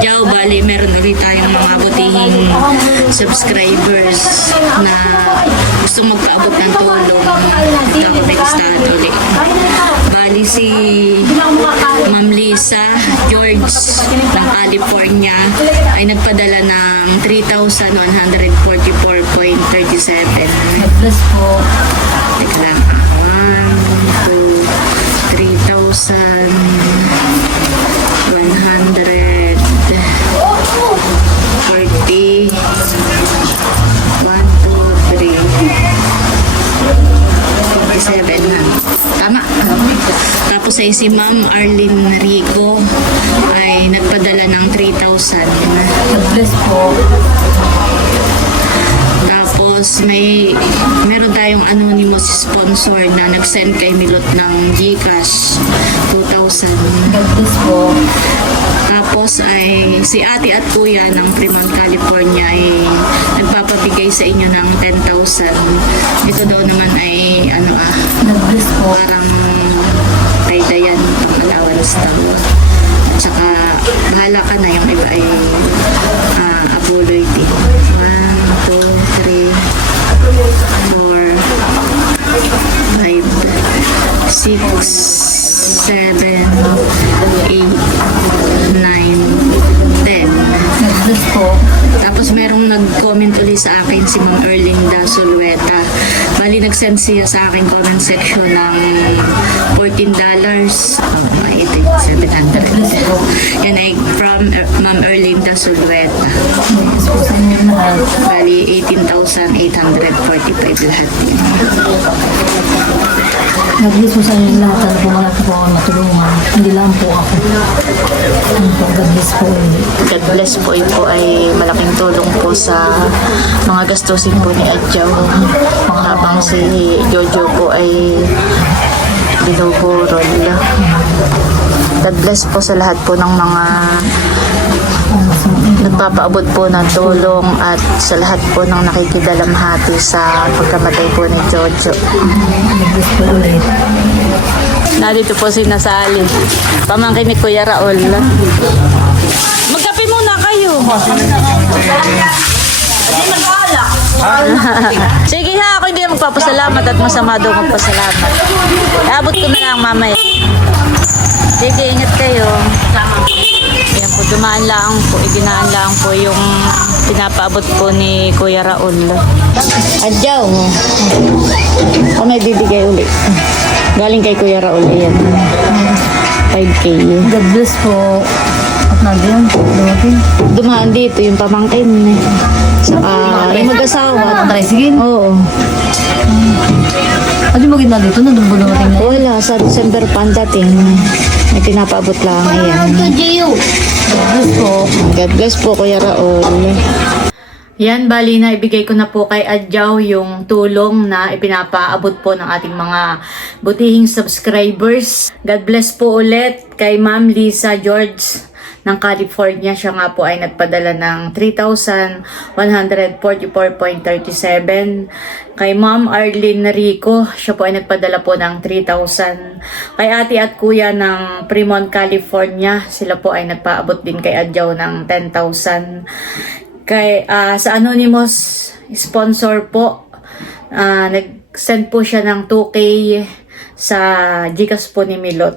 Adjaw, bali meron ulit tayong mga butihing subscribers na gusto magpaabot ng tulong kakapekstado ulit. Bali si Ma'am Lisa George ng California ay nagpadala ng 3,144.37. Plus po. Teka lang. Si Ma'am Arlene Rico ay nagpadala ng 3,000. Plus po. Tapos may meron tayong anonymous sponsor na nag-send kay Milot ng GCash 2,000. Plus po. Tapos ay si ate at kuya ng Fremont, California ay nagpapabigay sa inyo ng 10,000. Ito daw naman ay ano ah, Plus po. parang pang allowance daw. At saka bahala ka na yung iba ay uh, apuloy din. 1, 2, 3, 4, 5, 6, 7, 8, 9, 10. Plus po. Tapos merong nag-comment ulit sa akin si Ma'am Erlinda Sulueta. Bali nag-send siya sa akin comment section ng $14. Oh, yung 700. Yan ay from Er- Ma'am Erlinda lahat. Bali 18,845 lahat yun. Sa inyo lahat. Ano po wala po ako matulungan. Hindi lang po ako. Ano God bless po. God bless po ito ay malaking tulong po sa mga gastusin po ni Adjaw habang si Jojo po ay binuburol. God bless po sa lahat po ng mga nagpapaabot po ng tulong at sa lahat po ng nakikidalamhati sa pagkamatay po ni Jojo. Narito po si Nasali. Pamangkin ni Kuya Raul. Magkape muna kayo. Sige ha, ako hindi magpapasalamat at masama daw magpasalamat. Abot ko na lang mamaya. Sige, ingat kayo. Ayan po, dumaan lang po, iginaan lang po yung pinapaabot po ni Kuya Raul. Adyaw. O may bibigay ulit. Galing kay Kuya Raul, ayan. 5K. God bless po. At nagyan po. Dumating. Dumaan dito yung pamangkin. eh. Saka yung mag-asawa. Tricycle? Oo. Ano mo gina dito? Nandun po dumating na. Wala, sa December pa ang dating. May pinapaabot lang. Ayan. God bless po. God bless po, Kuya Raul. Yan, bali na ibigay ko na po kay Adjaw yung tulong na ipinapaabot po ng ating mga butihing subscribers. God bless po ulit kay Ma'am Lisa George ng California. Siya nga po ay nagpadala ng 3,144.37. Kay Ma'am Arlene Rico, siya po ay nagpadala po ng 3,000. Kay ate at kuya ng Fremont, California, sila po ay nagpaabot din kay Adjaw ng 10,000 kay ah, sa anonymous sponsor po ah, nag-send po siya ng 2k sa Gcash po ni Milot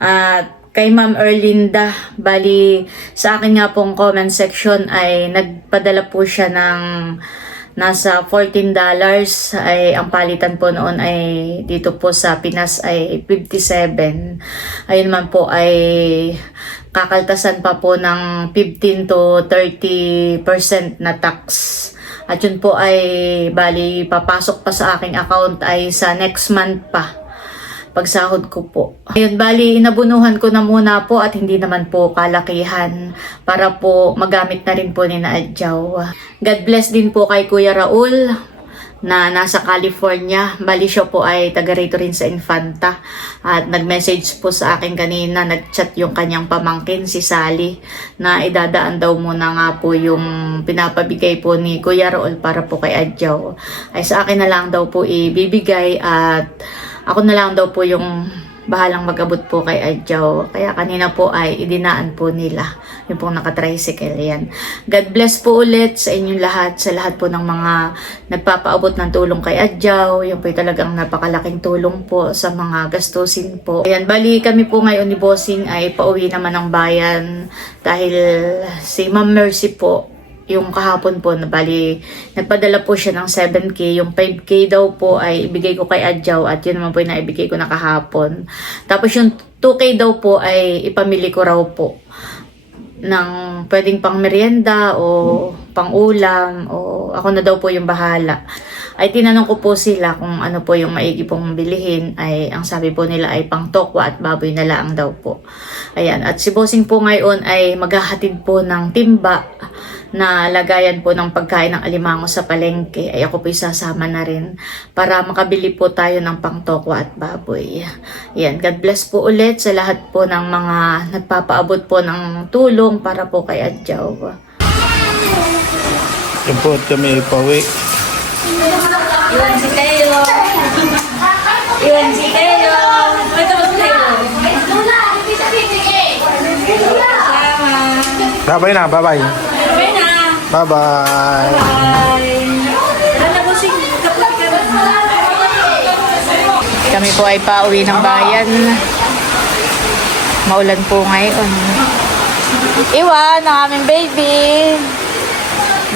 at kay Ma'am Erlinda. Bali sa akin nga pong comment section ay nagpadala po siya ng nasa $14 ay ang palitan po noon ay dito po sa Pinas ay 57 ayun man po ay kakaltasan pa po ng 15 to 30% na tax. At yun po ay bali papasok pa sa aking account ay sa next month pa pagsahod ko po. Ayun, bali, inabunuhan ko na muna po at hindi naman po kalakihan para po magamit na rin po ni na Adjaw. God bless din po kay Kuya Raul na nasa California. Bali siya po ay taga rito rin sa Infanta. At nag-message po sa akin kanina, nag-chat yung kanyang pamangkin, si Sally, na idadaan daw muna nga po yung pinapabigay po ni Kuya Raul para po kay Adjaw. Ay sa akin na lang daw po ibibigay at ako na lang daw po yung bahalang mag-abot po kay Adjaw. Kaya kanina po ay idinaan po nila. Yung pong nakatricycle yan. God bless po ulit sa inyong lahat, sa lahat po ng mga nagpapaabot ng tulong kay Adjaw. Yung po talagang napakalaking tulong po sa mga gastusin po. Ayan, bali kami po ngayon ni Bossing ay pauwi naman ng bayan dahil si Ma'am Mercy po yung kahapon po na bali nagpadala po siya ng 7k yung 5k daw po ay ibigay ko kay Adjaw at yun naman po yung naibigay ko na kahapon. Tapos yung 2k daw po ay ipamili ko raw po ng pwedeng pang merienda o pang ulam o ako na daw po yung bahala. Ay tinanong ko po sila kung ano po yung maigi pong bilihin. Ay ang sabi po nila ay pang tokwa at baboy na lang daw po. Ayan at si Bossing po ngayon ay maghahatid po ng timba na lagayan po ng pagkain ng alimango sa palengke ay ako po isasama na rin para makabili po tayo ng pangtokwa at baboy. Yan, God bless po ulit sa lahat po ng mga nagpapaabot po ng tulong para po kay Adjaw. Yan po kami pauwi. Iwan si Teo! Iwan si Teo! Ito ba si Teo? Bye-bye na, bye-bye. Bye na! Bye-bye. Bye! Kami po ay pauwi ng bayan. Maulan po ngayon. Iwan ang aming baby.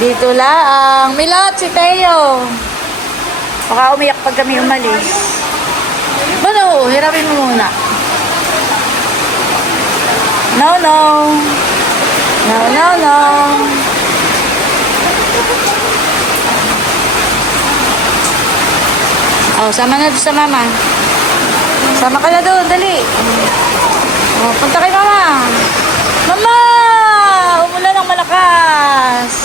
Dito lang. Milot si Teo. Baka umiyak pag kami umalis. Bano, hirapin mo muna. No, no. No, no, no. Oh, sama na doon sa mama. Sama ka na doon, dali. Oh, punta kay mama. Mama! Umulan ng malakas.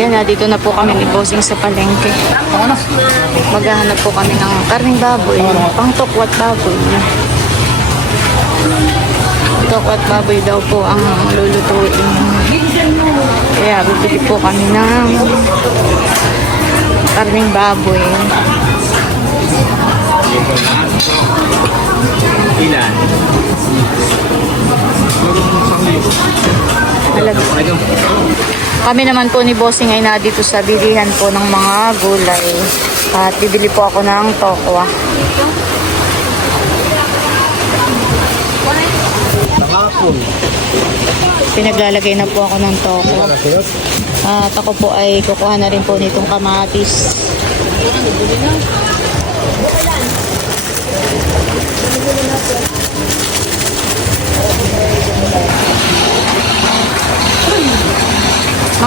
Yan na, dito na po kami ni Bossing sa palengke. Maghahanap po kami ng karning baboy, pang tokwat baboy. Tokwat baboy daw po ang lulutuin. Kaya bibili po kami ng karning baboy. Kami naman po ni Bossing ay na dito sa bilihan po ng mga gulay. At bibili po ako ng tokwa. Pinaglalagay na po ako ng tokwa. At ako po ay kukuha na rin po nitong kamatis.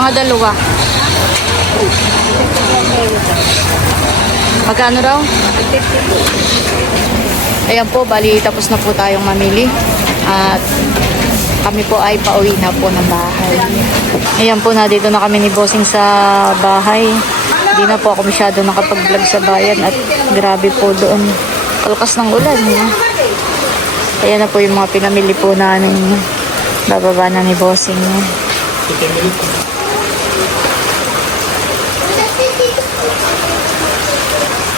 Mga dalawa. Magkano raw? Ayan po, bali tapos na po tayong mamili. At kami po ay pauwi na po ng bahay. Ayan po, na dito na kami ni Bossing sa bahay. Hindi na po ako masyado nakapag-vlog sa bayan at grabe po doon. Kalkas ng ulan. No? Ayan na po yung mga pinamili po namin. Bababa na ni Bossing.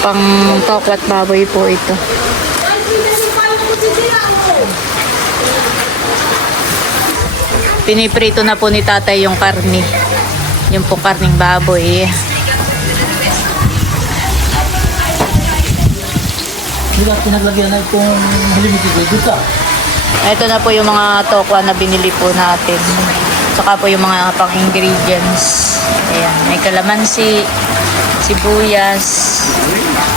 Pang toklat baboy po ito. Piniprito na po ni tatay yung karni. Yung po karning baboy. Hindi pinaglagyan na itong limited edition. Ito na po yung mga tokwa na binili po natin. Saka po yung mga pang-ingredients. Ayan, may kalamansi, sibuyas,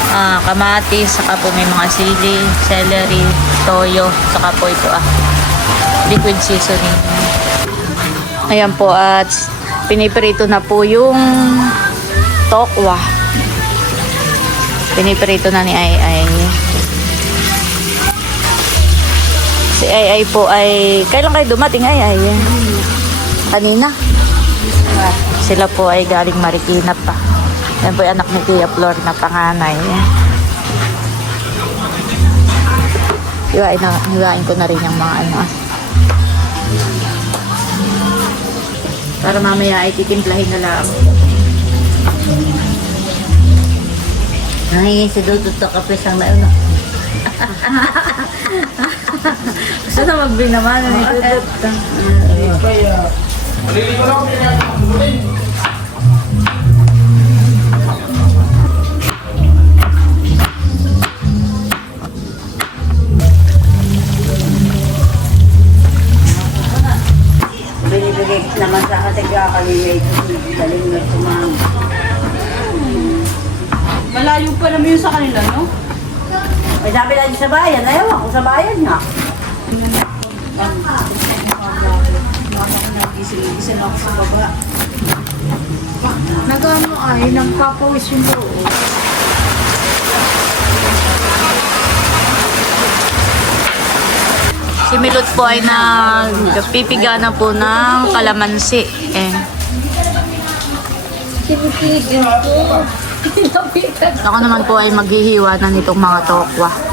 ah, kamatis, saka po may mga sili, celery, toyo, saka po ito ah, liquid seasoning. Ayan po at piniprito na po yung tokwa. Piniprito na ni Ay Ay. Si Ay Ay po ay... Kailan kayo dumating Ay Ay? Kanina. Sila po ay galing Marikina pa. Yan po anak ni Tia Flor na panganay. Hiwain, na, hiwain ko na rin yung mga ano. Para mamaya ay titimplahin na lang. Nangingi si Dudut sa kape sang na yun. ah. Gusto na magbinamanan ni Dudut. Binibigay Lang sa bayan, ayaw ako sa bayan nga. Nagising-gising ako sa baba. Nagano ay, nang papawis yung loob. Si Milot po ay nagpipiga na po ng kalamansi. Eh. Ako naman po ay maghihiwa na nitong mga tokwa.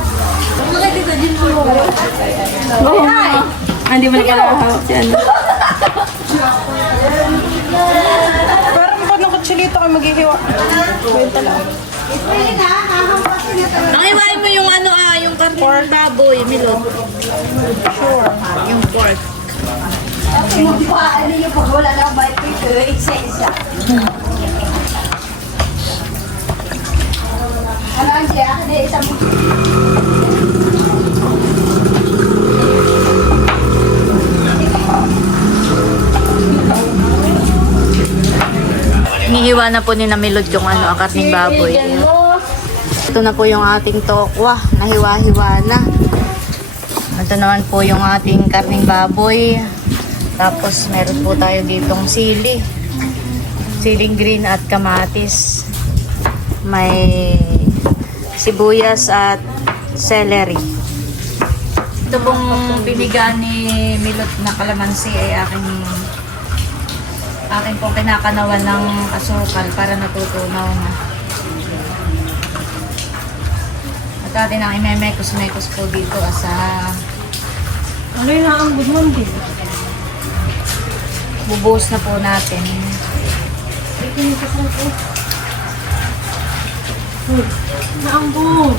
Ah, Hindi mo na pala hawak si ano. Parang pa ng kutsilito kayo maghihiwa. Kwenta lang. Ang iwain mo yung ano ah, yung ng baboy, Milot. Sure. Yung pork. Ano yung pag wala na bite ito, isa-isa. Ano ang siya? Hindi, isang Hinihiwa na po ni Namilod yung ano, ang karning baboy. Ito na po yung ating tokwa. Nahiwa-hiwa na. Ito naman po yung ating karning baboy. Tapos meron po tayo ditong sili. Siling green at kamatis. May sibuyas at celery. Ito pong biniga ni Milot na kalamansi ay aking akin pong kinakanawan ng asukal para natutunaw na. At atin ang imemekos-mekos po dito sa Ano yung ang good one din? bubuhos na po natin. Naambun.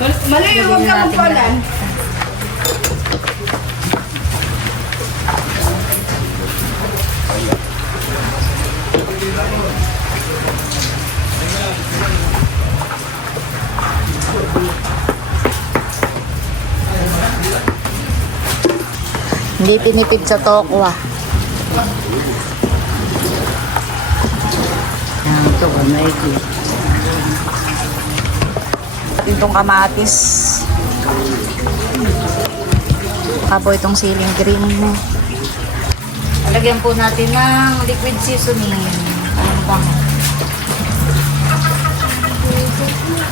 Mal malayo, huwag ka magpalan. Hindi pinipid sa tokwa. Ah, ito ko na ito. At itong kamatis. Kapo itong siling green. Lagyan po natin ng liquid seasoning. Ano bang?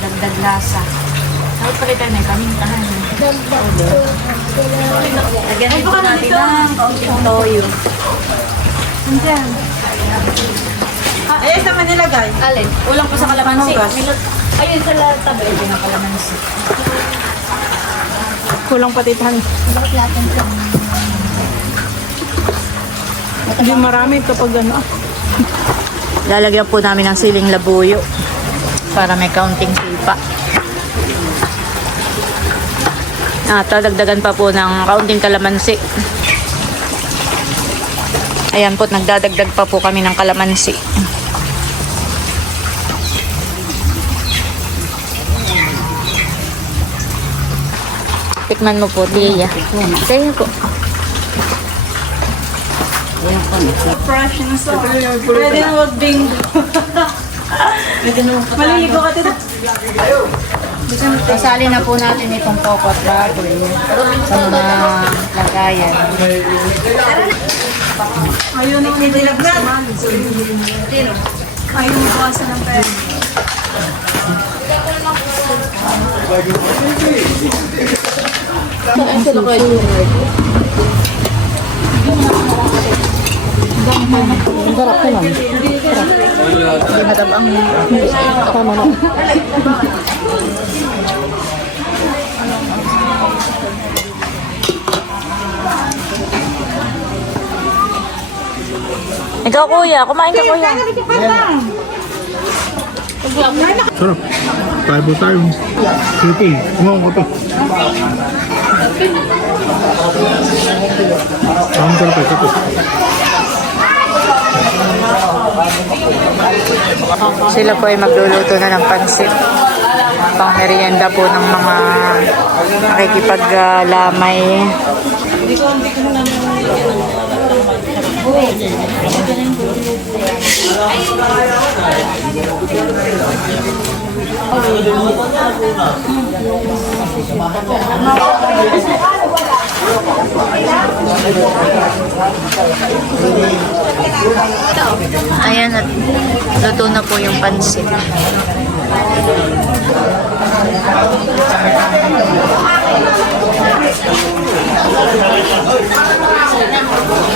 Dagdag lasa. Dapat palitan na yung pamintahan. Lagyan din po natin ng kaunting toyo. Ah, eh, saan man nilagay? Alin? Ulang po sa kalamansi. Ayun sa tabi. Ayun ang kalamansi. Kulang patitan. Hindi marami kapag ano. Lalagyan po namin ng siling labuyo para may counting sipa. At dadagdagan pa po ng counting kalamansi. Ayan po, nagdadagdag pa po kami ng kalamansi. Tikman mo po, Tia. Kaya po. Fresh na so. Pwede na wag bingo. Maliligo ka dito. Kasali na po natin itong coco at baboy sa mga lagayan. Ayun ang nilagyan. Ayaw mo bawasan ng pera. Ikaw kuya, kumain ka kuya. Sarap. Tayo po tayo. Sige, kumain ko to. Ang sarap ito to. Sila po ay magluluto na ng pansit. Pang merienda po ng mga nakikipaglamay. Ayan at luto na po yung pansit. Maingay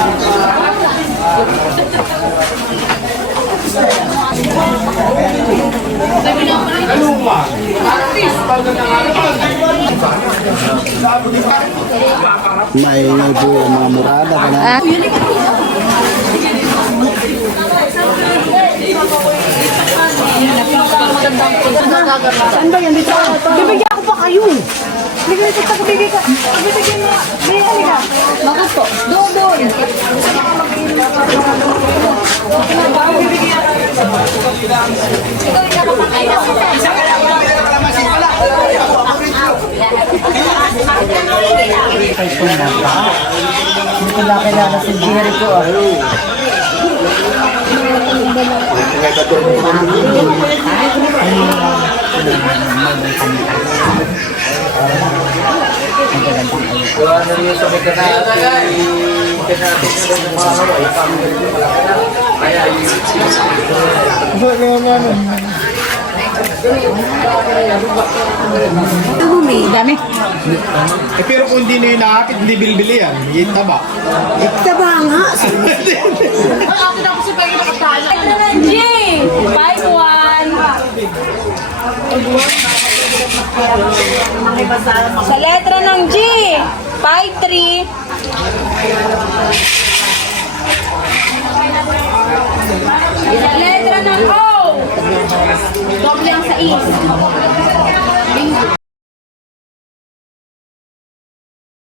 po yung mga murada ka na. Bibigyan ko pa kayo. Bigyan ko pa bibigyan ka. Bibigyan mo. Bigyan ka. Bakit po? Doon, doon. education na ba? Hindi ko nakilala si Jerry ko. Ah. Wala na rin sa mga kanatin. Kaya yung... Dami. Eh, pero kung hindi na yung nakakit, hindi bilbili yan. Yung taba. G! 5-1. Sa letra ng G, 5-3. Sa letra ng O, Doble ang sa is.